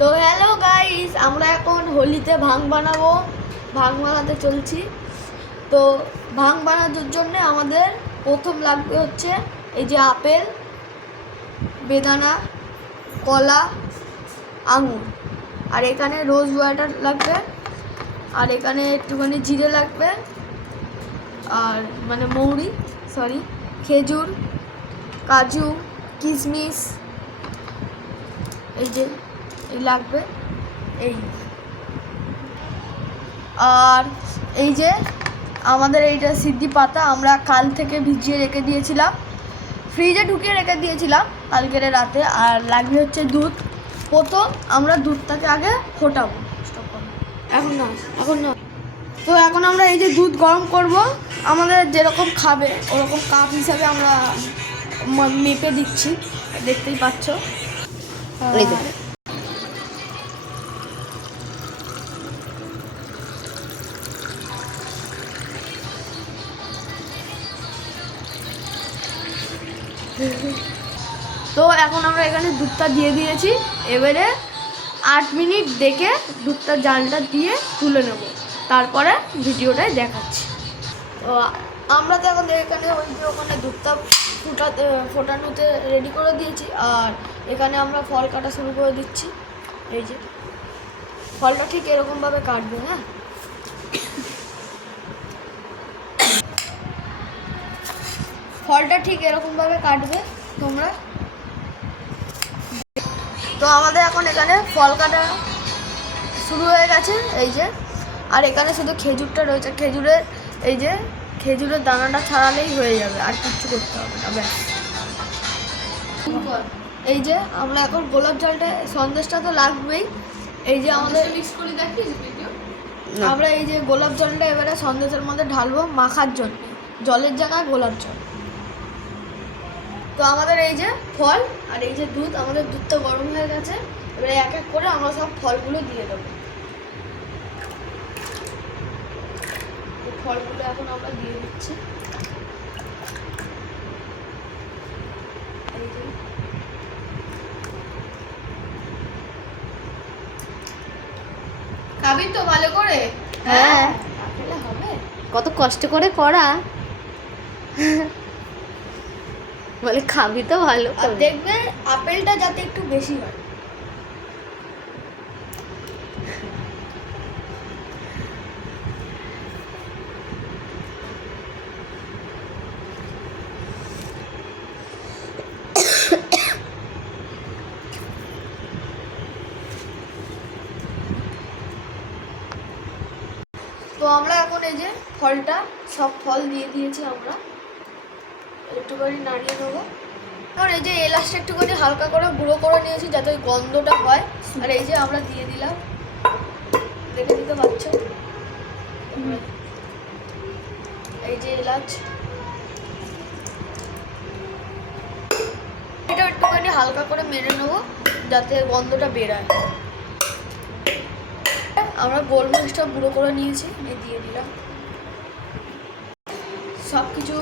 তো hello guys, আমরা এখন হোলিতে ভাং বানাবো, ভাং বানাতে চলছি। তো ভাং বানানোর জন্য আমাদের প্রথম লাগবে হচ্ছে এই যে আপেল, বেদানা, কলা, আঙুর, আর এখানে রোজ ওয়াটার লাগবে, আর এখানে একটুখানি জিরে লাগবে, আর মানে মৌরি খেজুর, কাজু, কিশমিশ, এই যে এই লাগবে এই। আর এই যে আমাদের এইটা সিদ্ধি পাতা আমরা কাল থেকে ভিজিয়ে রেখে দিয়েছিলাম, ফ্রিজে ঢুকিয়ে রেখে দিয়েছিলাম কালকের রাতে। আর লাগবে হচ্ছে দুধ। প্রথম আমরা দুধটাকে আগে ফোটাবো, এখন না। তো এখন আমরা এই যে দুধ গরম করব, আমাদের যেরকম খাবে ওরকম কাপ হিসাবে আমরা মেপে দিচ্ছি, দেখতেই পাচ্ছ। তো এখন আমরা এখানে দুধটা দিয়ে দিয়েছি, এবারে 8 মিনিট দেখে দুধটা জালটা দিয়ে তুলে নেব, তারপরে ভিডিওটাই দেখাচ্ছি। তো আমরা তো এখন এখানে ওই যে ওখানে দুধটা ফোটানোতে রেডি করে দিয়েছি, আর এখানে আমরা ফল কাটা শুরু করে দিচ্ছি। এই যে ফলটা ঠিক এরকমভাবে কাটবে, হ্যাঁ, ফলটা ঠিক এরকমভাবে কাটবে তোমরা। তো আমাদের এখন এখানে ফল কাটা শুরু হয়ে গেছে, এই যে। আর এখানে শুধু খেজুরটা রয়েছে, এই যে খেজুরের দানাটা ছাড়ালেই হয়ে যাবে, আর কিচ্ছু করতে হবে না, ব্যাস। এই যে আমরা এখন গোলাপ জলটা, সন্দেশটা তো লাগবেই। এই যে আমাদের আমরা এই যে গোলাপ জলটা এবারে সন্দেশের মধ্যে ঢালবো মাখার জন্য, জলের জায়গায় গোলাপ জল। তো আমাদের এই যে ফল আর এই যে দুধ, আমাদের দুধটা গরম হয়ে গেছে, এবারে এক এক করে আমরা সব ফলগুলো দিয়ে দেবো। ফলগুলো এখন আমরা দিয়ে দিচ্ছি। খাবি তো ভালো করে? হ্যাঁ, হবে, কত কষ্ট করে করা, বলে খাবি তো ভালো আর দেখবে আপেলটা যাতে একটু বেশি হয়। তো আমরা এখন এই যে ফলটা, সব ফল দিয়ে দিয়েছি, আমরা একটুখানি নাড়িয়ে নেবো। আর এই যে এলাচটা একটুখানি হালকা করে গুঁড়ো করে নিয়েছি যাতে ওই গন্ধটা হয়, আর এই যে আমরা দিয়ে দিলাম, দেখে দিতে পারছো, এই যে এলাচ। এটা একটুখানি হালকা করে মেরে নেবো যাতে গন্ধটা বেরোয়। আমরা গোলমরিচটা গুঁড়ো করে নিয়েছি, এই দিয়ে দিলাম। সব কিছু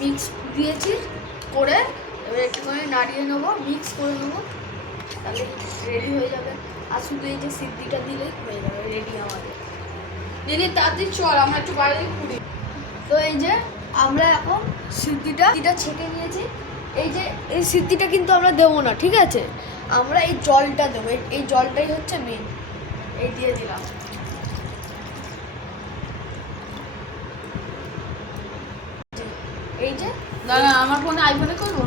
মিক্স দিয়েছি করে এবার একটুখানি নাড়িয়ে নেবো, মিক্স করে নেবো, তাহলে রেডি হয়ে যাবে। আর শুধু এই যে সিদ্ধিটা দিলেই হয়ে যাবে রেডি আমাদের। দিদি তাড়াতাড়ি চল, আমরা একটু বাইরে ঘুরি। তো এই যে আমরা এখন সিদ্ধিটা ছেঁকে নিয়েছি। এই যে এই সিদ্ধিটা কিন্তু আমরা দেবো না, ঠিক আছে, আমরা এই জলটা দেবো, এই জলটাই হচ্ছে মেন। এই দিয়ে দিলাম। এই যে দাঁড়া, আমার ফোনে আইফোনে করবো।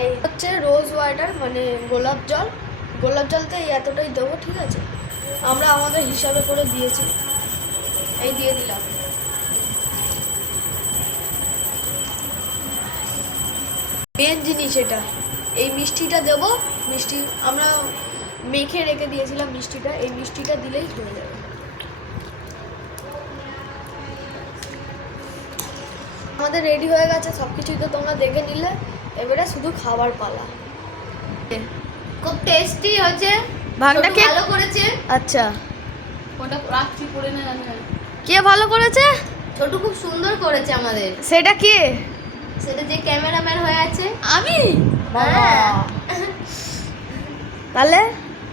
এই হচ্ছে রোজ ওয়াটার, মানে গোলাপ জলতে এই এতটাই দেবো, ঠিক আছে, আমরা আমাদের হিসাবে করে দিয়েছি। এই দিয়ে দিলাম। মেন জিনিস এটা, এই মিষ্টিটা দেবো। মিষ্টি আমরা মেখে রেখে দিয়েছিলাম মিষ্টিটা, এই মিষ্টিটা দিলেই হয়ে যাবে। আমাদের রেডি হয়ে গেছে সব কিছুই, তো তোমরা দেখে নিলে, এবারে শুধু খাবার পালা। খুব টেস্টি হয়েছে, ভাগটা কে ভালো করেছে? আচ্ছা, ওটা রাখছি করে না, কে ভালো করেছে? ছোট খুব সুন্দর করেছে আমাদের। সেটা কে? সেটা যে ক্যামেরাম্যান হয়ে আছে। আমি? হ্যাঁ। তাহলে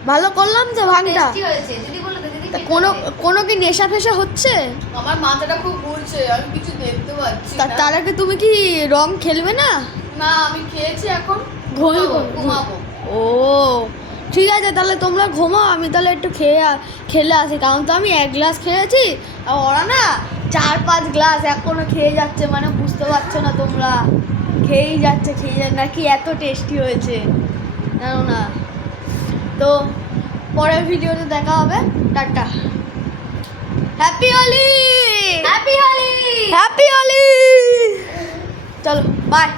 ভালো করলাম তো ভাঙটা। টেস্টি হয়েছে দিদি বললো তো, দিদি তা খেতে কোনো হবে। কোনো কি নেশা ফেশা হচ্ছে? আমার মাথাটা খুব ঘুরছে, আমি কিছু দেখতে পাচ্ছি না। তার আগে তুমি কি রং খেলবে না? না আমি খেয়েছি, এখন ঘুমাবো। ঘুমাবো। ও ঠিক আছে, তাহলে তোমরা ঘুমাও, আমি তাহলে একটু খেলে আসি, কারণ তো আমি 1 গ্লাস খেয়েছি, আর ওরা না 4-5 গ্লাস এখনো খেয়ে যাচ্ছে, মানে বুঝতে পারছো না তোমরা, খেয়েই যাচ্ছে নাকি এত টেস্টি হয়েছে জানো না। তো পরের ভিডিওতে দেখা হবে, tata, happy Holi, happy Holi. Happy Holi, চলো বাই।